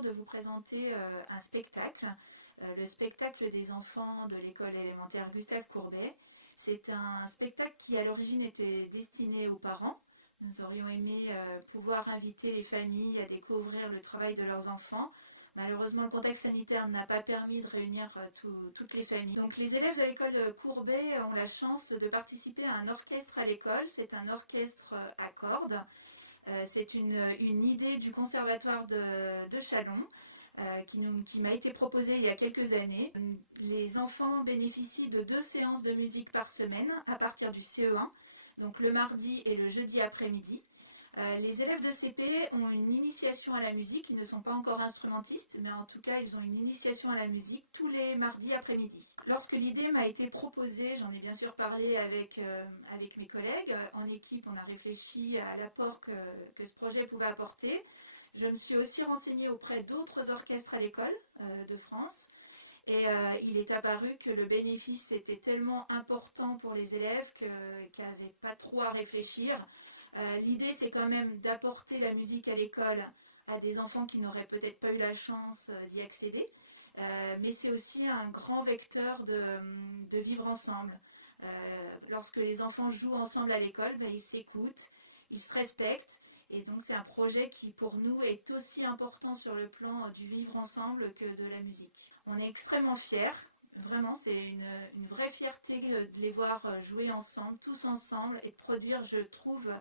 plaisir de vous présenter un spectacle, le spectacle des enfants de l'école élémentaire Gustave Courbet. C'est un spectacle qui à l'origine était destiné aux parents. Nous aurions aimé pouvoir inviter les familles à découvrir le travail de leurs enfants. Malheureusement, le contexte sanitaire n'a pas permis de réunir toutes les familles. Donc, les élèves de l'école Courbet ont la chance de participer à un orchestre à l'école. C'est un orchestre à cordes. C'est une idée du conservatoire de Châlons qui m'a été proposée il y a quelques années. Les enfants bénéficient de 2 séances de musique par semaine à partir du CE1, donc le mardi et le jeudi après-midi. Les élèves de CP ont une initiation à la musique, ils ne sont pas encore instrumentistes, mais en tout cas ils ont une initiation à la musique tous les mardis après-midi. Lorsque l'idée m'a été proposée, j'en ai bien sûr parlé avec mes collègues. En équipe, on a réfléchi à l'apport que ce projet pouvait apporter. Je me suis aussi renseignée auprès d'autres orchestres à l'école de France. Et il est apparu que le bénéfice était tellement important pour les élèves qu'il n'y avait pas trop à réfléchir. L'idée, c'est quand même d'apporter la musique à l'école à des enfants qui n'auraient peut-être pas eu la chance d'y accéder. Mais c'est aussi un grand vecteur de vivre ensemble. Lorsque les enfants jouent ensemble à l'école, ils s'écoutent, ils se respectent. Et donc c'est un projet qui pour nous est aussi important sur le plan du vivre ensemble que de la musique. On est extrêmement fiers, vraiment c'est une vraie fierté de les voir jouer ensemble, tous ensemble, et de produire, je trouve,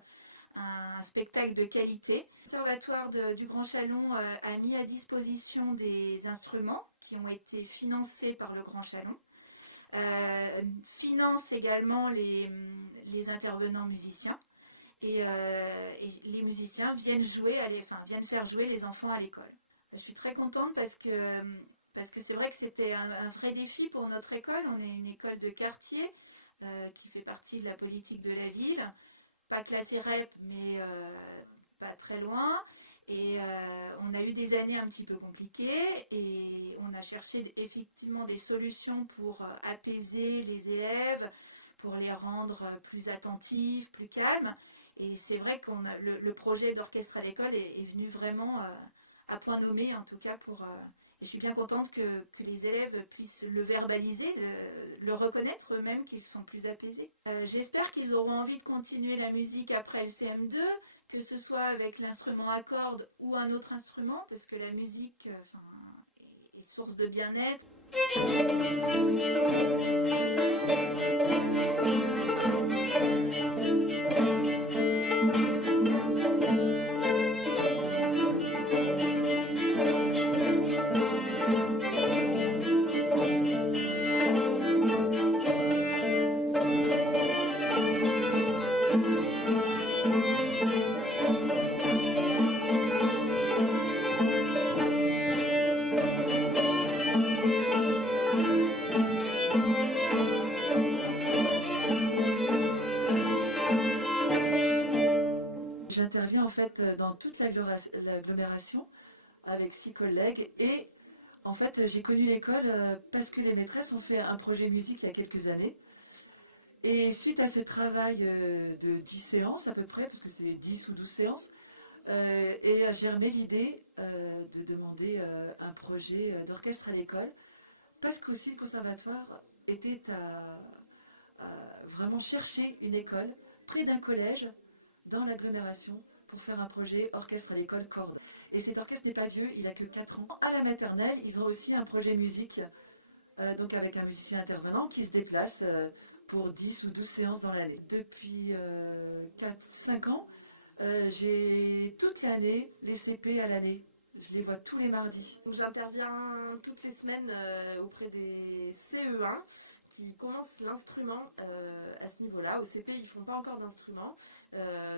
un spectacle de qualité. Le Conservatoire du Grand Châlons a mis à disposition des instruments qui ont été financés par le Grand Châlons. Finance également les intervenants musiciens. Et les musiciens viennent faire jouer les enfants à l'école. Je suis très contente parce que c'est vrai que c'était un vrai défi pour notre école. On est une école de quartier qui fait partie de la politique de la ville, pas classée REP, mais pas très loin. Et on a eu des années un petit peu compliquées et on a cherché effectivement des solutions pour apaiser les élèves, pour les rendre plus attentifs, plus calmes. Et c'est vrai que le projet d'orchestre à l'école est venu vraiment à point nommé, en tout cas et je suis bien contente que les élèves puissent le verbaliser, le reconnaître eux-mêmes, qu'ils sont plus apaisés. J'espère qu'ils auront envie de continuer la musique après le CM2, que ce soit avec l'instrument à cordes ou un autre instrument, parce que la musique est source de bien-être. J'interviens en fait dans toute l'agglomération avec 6 collègues et en fait j'ai connu l'école parce que les maîtresses ont fait un projet musique il y a quelques années. Et suite à ce travail de 10 séances à peu près, parce que c'est 10 ou 12 séances, et a germé l'idée de demander un projet d'orchestre à l'école, parce qu'aussi le conservatoire était à vraiment chercher une école près d'un collège dans l'agglomération pour faire un projet orchestre à l'école cordes. Et cet orchestre n'est pas vieux, il n'a que 4 ans. À la maternelle, ils ont aussi un projet musique, donc avec un musicien intervenant qui se déplace pour 10 ou 12 séances dans l'année. Depuis 4-5 ans, j'ai toute l'année les CP à l'année. Je les vois tous les mardis. J'interviens toutes les semaines auprès des CE1 qui commencent l'instrument à ce niveau-là. Au CP, ils ne font pas encore d'instrument.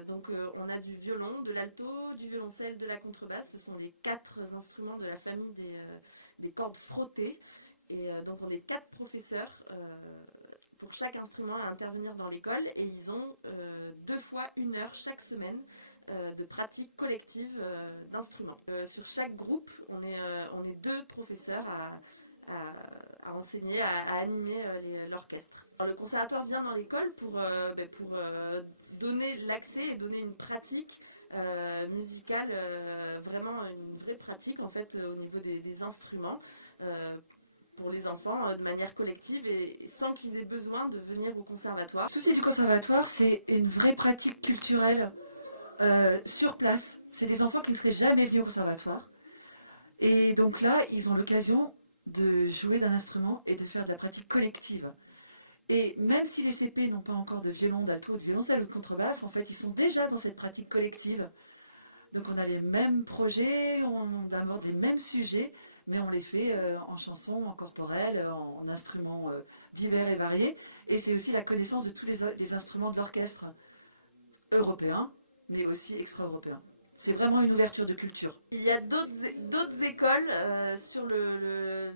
Donc on a du violon, de l'alto, du violoncelle, de la contrebasse. Ce sont les 4 instruments de la famille des cordes frottées. Et donc on est 4 professeurs pour chaque instrument à intervenir dans l'école. Et ils ont 2 fois 1 heure chaque semaine de pratique collective d'instruments. Sur chaque groupe, on est 2 professeurs à enseigner, à animer l'orchestre. Le conservatoire vient dans l'école pour donner l'accès et donner une pratique musicale, vraiment une vraie pratique en fait au niveau des instruments pour les enfants de manière collective et sans qu'ils aient besoin de venir au conservatoire. Le souci du conservatoire, c'est une vraie pratique culturelle sur place. C'est des enfants qui ne seraient jamais venus au conservatoire. Et donc là, ils ont l'occasion de jouer d'un instrument et de faire de la pratique collective. Et même si les CP n'ont pas encore de violon, d'alto, de violoncelle ou de contrebasse, en fait, ils sont déjà dans cette pratique collective. Donc on a les mêmes projets, on aborde les mêmes sujets, mais on les fait en chansons, en corporel, en instruments divers et variés. Et c'est aussi la connaissance de tous les instruments de l'orchestre européen, mais aussi extra-européen. C'est vraiment une ouverture de culture. Il y a d'autres écoles sur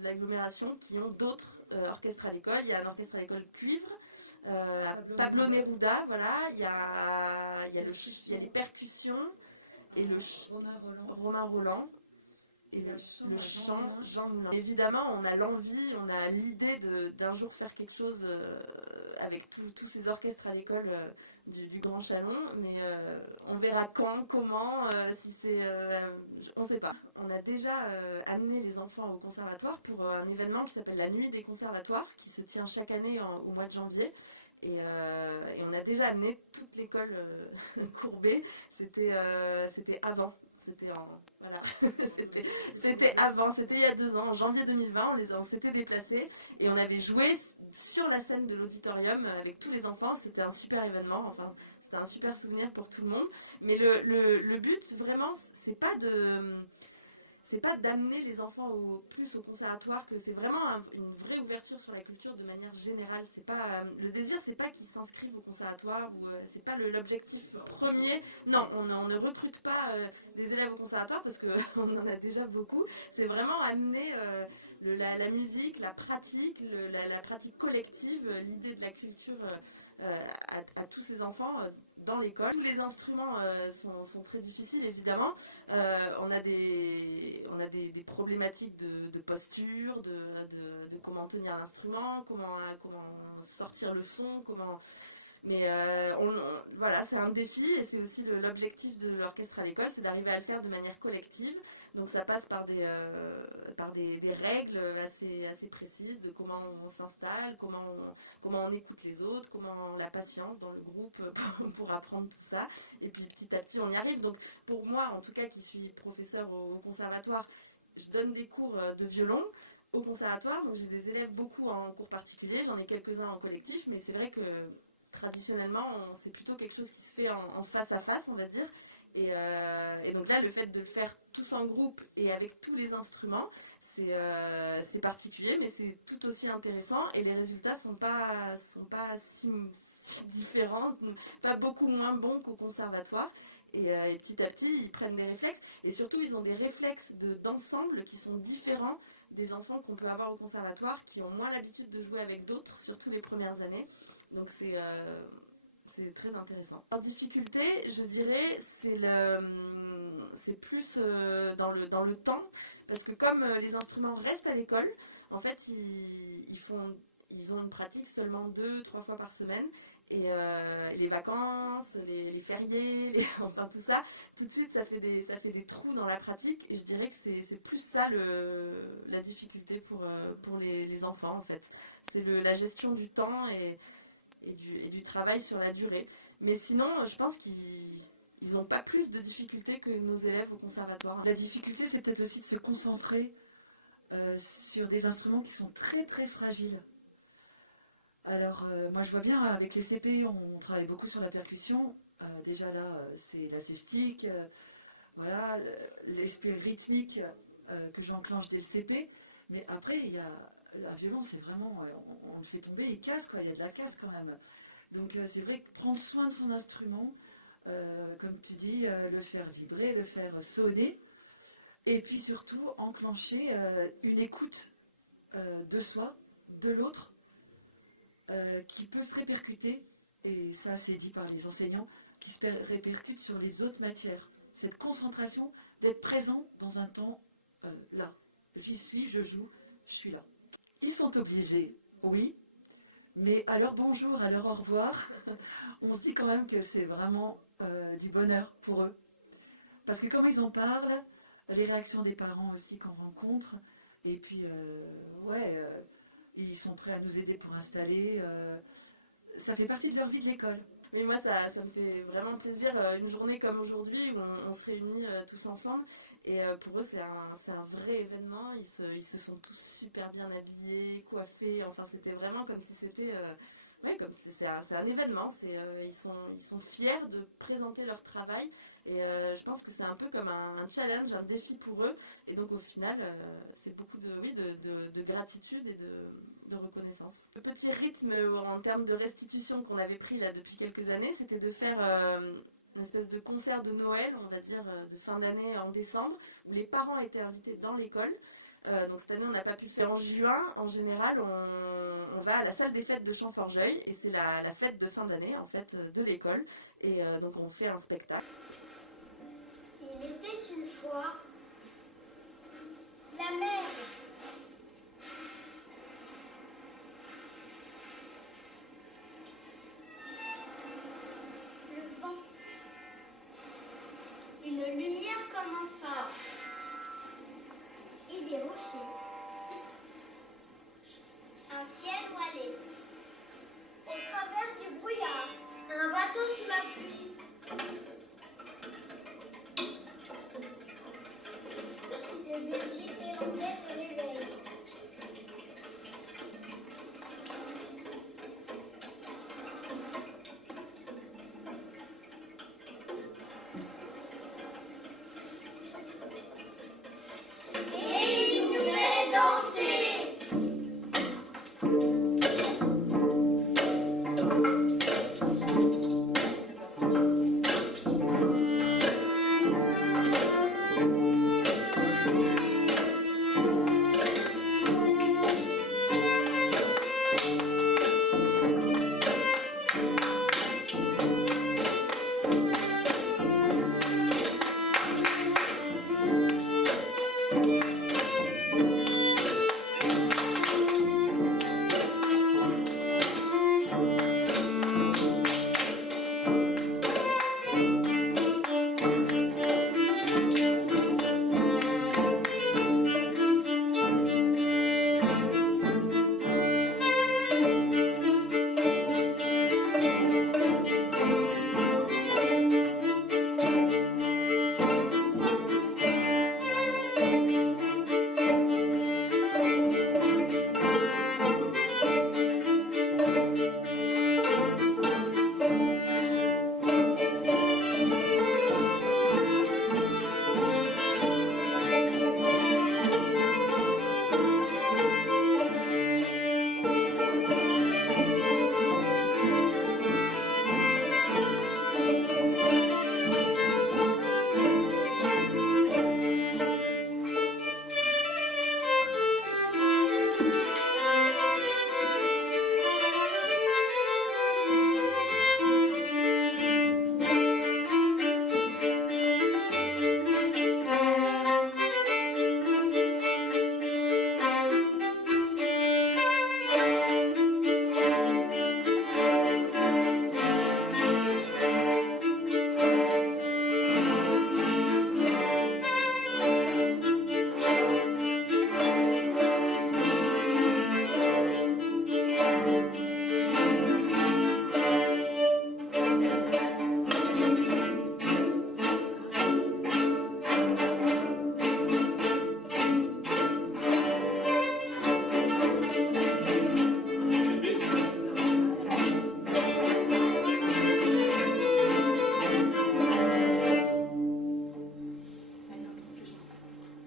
l'agglomération qui ont d'autres orchestres à l'école. Il y a un orchestre à l'école cuivre, Pablo Neruda, voilà. Il y a les percussions et le Romain Roland. Et le chant Jean Moulin. Évidemment, on a l'envie, on a l'idée d'un jour faire quelque chose avec tous ces orchestres à l'école du Grand Chalon, mais on verra quand, comment, si c'est... on ne sait pas. On a déjà amené les enfants au conservatoire pour un événement qui s'appelle la Nuit des conservatoires, qui se tient chaque année au mois de janvier. Et on a déjà amené toute l'école Courbet. C'était avant. Voilà. C'était avant, c'était il y a 2 ans, en janvier 2020, on s'était déplacés et on avait joué sur la scène de l'auditorium avec tous les enfants. C'était un super événement, enfin c'était un super souvenir pour tout le monde. Mais le but vraiment, c'est pas d'amener les enfants plus au conservatoire, que c'est vraiment une vraie ouverture sur la culture de manière générale. C'est pas le désir, c'est pas qu'ils s'inscrivent au conservatoire ou c'est pas l'objectif premier. Non, on ne recrute pas des élèves au conservatoire parce qu'on en a déjà beaucoup. C'est vraiment amener la musique, la pratique, la pratique collective, l'idée de la culture à tous ces enfants dans l'école. Tous les instruments sont très difficiles évidemment. On a des problématiques de posture, de comment tenir l'instrument, comment sortir le son, mais voilà, c'est un défi et c'est aussi l'objectif de l'orchestre à l'école, c'est d'arriver à le faire de manière collective. Donc ça passe par des règles assez précises de comment on s'installe, comment on écoute les autres, comment la patience dans le groupe pour apprendre tout ça. Et puis petit à petit on y arrive. Donc pour moi, en tout cas qui suis professeur au conservatoire, je donne des cours de violon au conservatoire. Donc j'ai des élèves beaucoup en cours particulier, j'en ai quelques-uns en collectif, mais c'est vrai que traditionnellement c'est plutôt quelque chose qui se fait en face à face, on va dire. Et donc là, le fait de le faire tous en groupe et avec tous les instruments, c'est particulier, mais c'est tout aussi intéressant. Et les résultats sont pas si différents, pas beaucoup moins bons qu'au conservatoire. Et petit à petit, ils prennent des réflexes. Et surtout, ils ont des réflexes d'ensemble qui sont différents des enfants qu'on peut avoir au conservatoire, qui ont moins l'habitude de jouer avec d'autres, surtout les premières années. Donc c'est très intéressant. En difficulté, je dirais, c'est plus dans le temps, parce que comme les instruments restent à l'école, en fait, ils ont une pratique seulement 2-3 fois par semaine. Et les vacances, les fériés, enfin tout ça, tout de suite ça fait des trous dans la pratique. Et je dirais que c'est plus ça la difficulté pour les enfants en fait. C'est la gestion du temps et du travail sur la durée. Mais sinon, je pense qu'ils n'ont pas plus de difficultés que nos élèves au conservatoire. La difficulté, c'est peut-être aussi de se concentrer sur des instruments qui sont très très fragiles. Alors, moi je vois bien, avec les CP, on travaille beaucoup sur la percussion. Déjà là, c'est l'acoustique, voilà, l'aspect rythmique que j'enclenche dès le CP. Mais après, il y a un violon, c'est vraiment, on le fait tomber, il casse, quoi. Il y a de la casse quand même. Donc c'est vrai que prendre soin de son instrument, comme tu dis, le faire vibrer, le faire sonner, et puis surtout enclencher une écoute de soi, de l'autre, qui peut se répercuter, et ça c'est dit par les enseignants, qui se répercute sur les autres matières. Cette concentration d'être présent dans un temps là. J'y suis, je joue, je suis là. Ils sont obligés, oui, mais à leur bonjour, à leur au revoir, on se dit quand même que c'est vraiment du bonheur pour eux. Parce que comment ils en parlent, les réactions des parents aussi qu'on rencontre, et puis, ils sont prêts à nous aider pour installer. Ça fait partie de leur vie de l'école. Et moi, ça me fait vraiment plaisir, une journée comme aujourd'hui où on se réunit tous ensemble. Et pour eux, c'est un vrai événement. Ils se sont tous super bien habillés, coiffés. Enfin, c'était vraiment comme si c'était... c'est un événement. Ils sont fiers de présenter leur travail. Et je pense que c'est un peu comme un challenge, un défi pour eux. Et donc, au final, c'est beaucoup de gratitude et de reconnaissance. Le petit rythme en termes de restitution qu'on avait pris là depuis quelques années, c'était de faire une espèce de concert de Noël, on va dire, de fin d'année en décembre, où les parents étaient invités dans l'école. Donc cette année, on n'a pas pu le faire en juin. En général, on va à la salle des fêtes de Champforgeuil, et c'est la fête de fin d'année, en fait, de l'école. Et donc on fait un spectacle. Il était une fois la mer. Le vent. Une lumière comme un phare. Et des rochers. Un ciel voilé. Au travers du brouillard. Un bateau sous la pluie. Le bébé irlandais se réveille. Et il nous fait danser.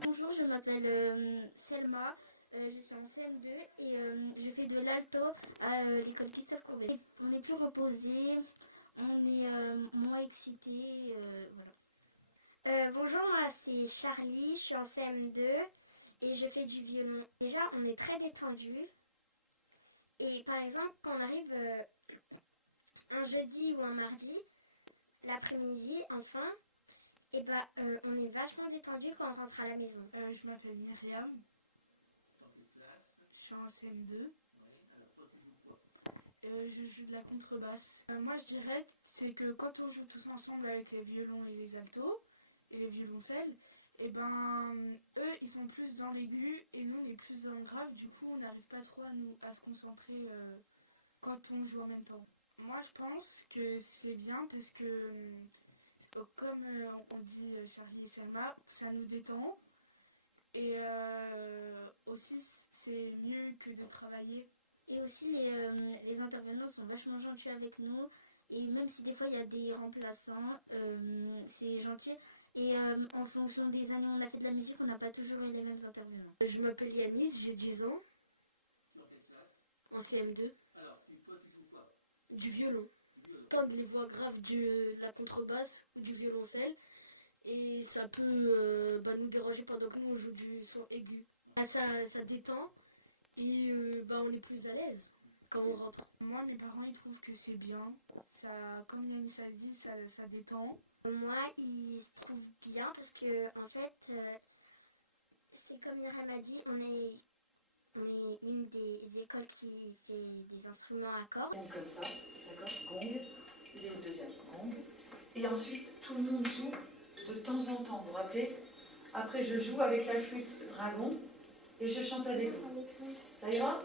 Bonjour, je m'appelle Selma, je suis en CM2 et je fais de l'alto à l'école Christophe Courbet. On est plus reposé, on est moins excité, voilà. Bonjour, moi c'est Charlie, je suis en CM2 et je fais du violon. Déjà, on est très détendu. Et par exemple, quand on arrive un jeudi ou un mardi, l'après-midi, enfin, et on est vachement détendu quand on rentre à la maison. Je m'appelle Myriam. Je suis en CM2. Je joue de la contrebasse. Moi, je dirais c'est que quand on joue tous ensemble avec les violons et les altos, et violoncelle, et ben eux ils sont plus dans l'aigu et nous on est plus dans le grave, du coup on n'arrive pas trop à se concentrer quand on joue en même temps. Moi je pense que c'est bien parce que comme on dit Charlie et Selma, ça nous détend et aussi c'est mieux que de travailler. Et aussi, les intervenants sont vachement gentils avec nous. Et même si des fois il y a des remplaçants, c'est gentil. Et en fonction des années où on a fait de la musique, on n'a pas toujours eu les mêmes intervenants. Je m'appelle Yanis, j'ai 10 ans. En CM2. Alors, toi, tu joues quoi? Du violon. J'entends les voix graves de la contrebasse ou du violoncelle. Et ça peut nous déranger pendant que nous on joue du son aigu. Ça détend et on est plus à l'aise quand on rentre. Moi mes parents ils trouvent que c'est bien, ça, comme Yanis a dit, ça détend. Moi, ils se trouvent bien parce que, en fait, c'est comme Myriam a dit, on est une des écoles qui fait des instruments à cordes. Comme ça, d'accord, gong, il est au deuxième gong. Et ensuite, tout le monde joue de temps en temps, vous vous rappelez? Après, je joue avec la flûte dragon et je chante avec vous. Ça ira?